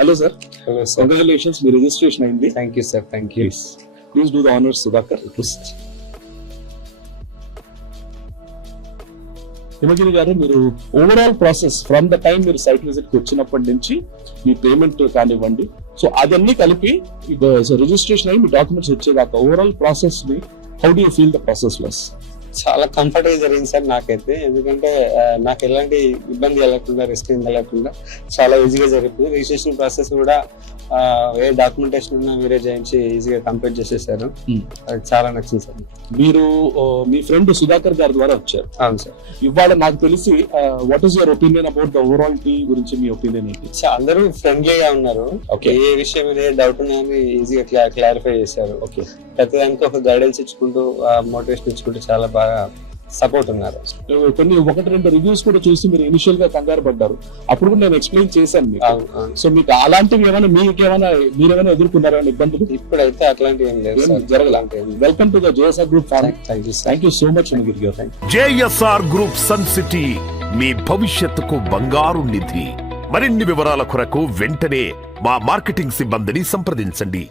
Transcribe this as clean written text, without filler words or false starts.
Hello, sir. Hello, sir. Congratulations, మీ registration అయింది. Thank you, sir. Thank you. Please do the honors, Sudhakar. హిమగిరి గారు, మీరు overall process from the time మీరు site visit కి వచ్చినప్పటి నుంచి మీ payment కానివ్వండి, సో అదన్నీ కలిపి రిజిస్ట్రేషన్ అయ్యి మీ డాక్యుమెంట్స్ వచ్చేదాకా ఓవరాల్ ప్రాసెస్ ని how do you feel the process was? చాలా కంఫర్ట్ గా జరిగింది సార్ నాకైతే. ఎందుకంటే నాకు ఎలాంటి ఇబ్బంది కలగకుండా, రిస్క్ కలగకుండా చాలా ఈజీగా జరిగింది. రిజిస్ట్రేషన్ ప్రాసెస్ కూడా ఏ డాక్యుమెంటేషన్ ఉన్నా మీరే చేయించి ఈజీగా కంప్లీట్ చేసేసారు. అది చాలా నచ్చింది సార్. మీరు మీ ఫ్రెండ్ సుధాకర్ గారి ద్వారా వచ్చారు. అవును సార్. ఇవాళ నాకు తెలిసి what is your opinion about the overall టీ గురించి? మీ ఒపీనియన్ ఏంటి? అందరూ ఫ్రెండ్లీగా ఉన్నారు. Okay. ఏ విషయం మీద ఏ డౌట్ ఉన్నా ఈజీగా క్లారిఫై చేశారు. ఓకే, ప్రతిదానికి ఒక గైడెన్స్ ఇచ్చుకుంటూ, మోటివేషన్ ఇచ్చుకుంటూ చాలా బాగా సపోర్ట్ ఉన్నారు. కొన్ని 1-2 రివ్యూస్ కూడా చూసి మీరు ఇనిషియల్ గా కంగారు పడ్డారు. అప్పుడు కూడా నేను ఎక్స్ప్లెయిన్ చేశాను మీకు. సో మీకు అలాంటివి ఏమైనా మీరేమైనా ఎదుర్కొన్నారా ఇబ్బందులు? ఇప్పుడైతే అట్లాంటివి ఏం లేదు సార్. జరగలేదు. Welcome to the JSR group family. Thank you so much Himagiri garu. JSR group Sun City మీ భవిష్యత్తుకు బంగారు నిధి. మరిన్ని వివరాల కొరకు వెంటనే మా మార్కెటింగ్ సిబ్బందిని సంప్రదించండి.